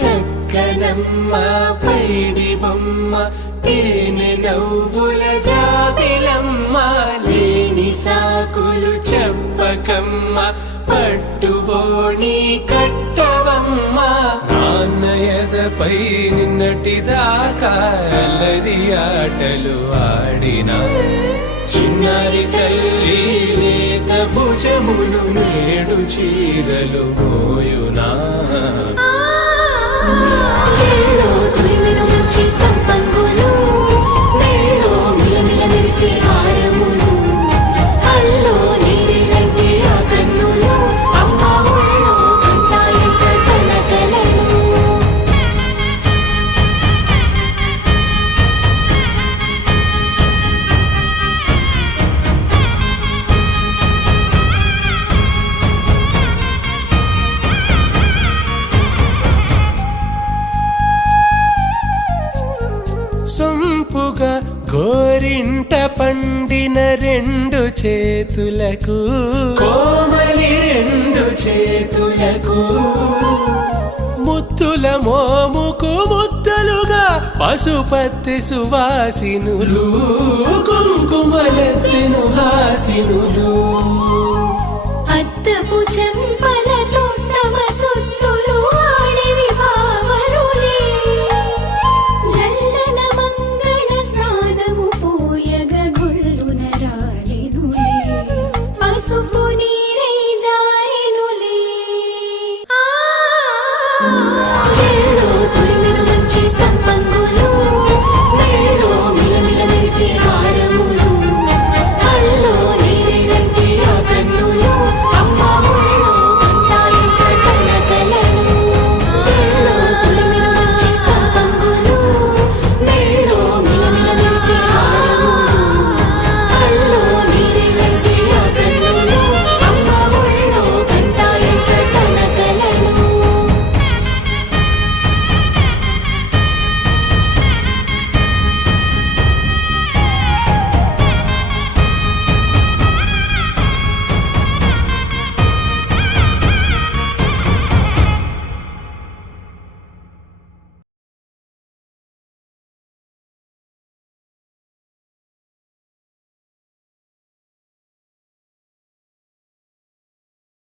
చక్కనమ్మ పైడి బొమ్మ తేనె నవ్వుల జాబిలమ్మ లేని సాకులు చెప్పకమ్మ పట్టువోణి కట్టవమ్మ నాన్నయదపై నిన్నటిదాకా అల్లరి ఆటలు ఆడిన చిన్నారి తల్లి లేత భుజములు నేడు చీరలు మోయునా చెల్లో తురిమిను మంచి సంపంగులు మెళ్ళో మిలమిల మెరిసే హారములు అల్లో నీరిలంటే ఆ కన్నులు అమ్మ ఒళ్ళో కంటాయంట తన కలలు సొంపుగా గోరింట పండిన రెండు చేతులకు కోమలి రెండు చేతులకు ముత్తుల మోముకు ముద్దలుగా పశుపత్తి సువాసినులు కుంకుమలెత్తిను హాసినులు